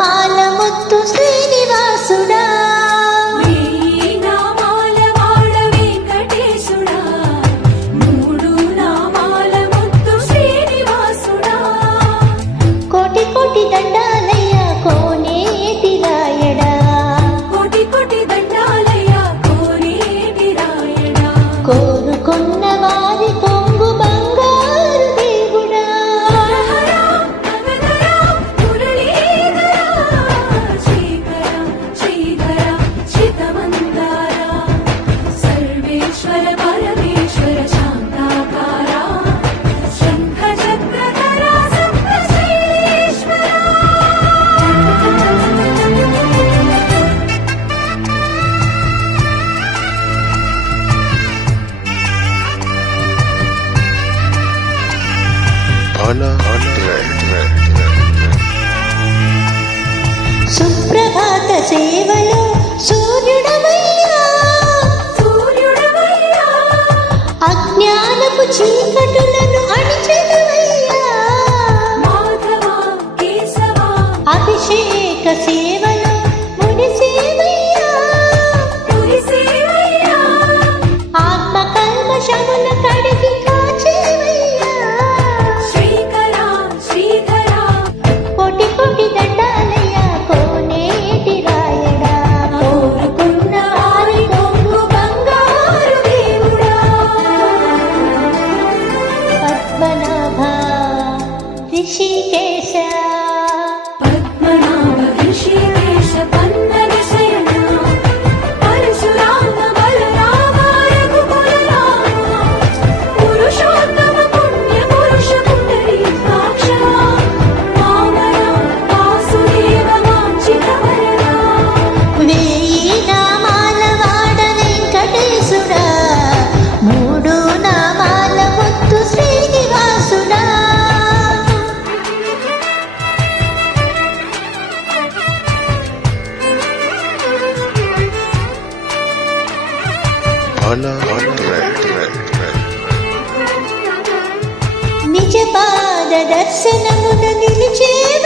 నామాల ముత్తు శ్రీనివాసుడా కోటి కోటి దండాలయ్య కోనేటి రాయడా కోరుకున్న వారి కొంగు బంగారు దేవుడా సర్వేశ్వర పరమేశ్వర శాంతాకార శంఖ చక్రధర సప్తశైలేశ్వర సుప్రభాత సేవలో సూర్యుడవయ్యా అజ్ఞానపు చీకటులను అణిచెదవయ్యా అభిషేక సేవలో ముడిసేవయ్యా ఆత్మ కల్మషముల కడిగి కాచేవయ్యా కోటి కోటి దండాలయ్యా కోనేటి రాయడా కోరుకున్న వారి కొంగు బంగారు దేవుడా పద్మనాభ ఋషికేశ పద్మనాభ ఋషికేశ పన్నగ శయన పరశురామ బలరామ రఘుకుల రామ పురుషోత్తమ పుణ్య పురుష పుండరీకాక్ష వామన వాసుదేవ వాంఛిత వరదా వేయి నామాల వాడ వెంకటేశుడా మూడు నామాల ముత్తు శ్రీనివాసుడా నిజ పాద దర్శనమున నిలిచేవ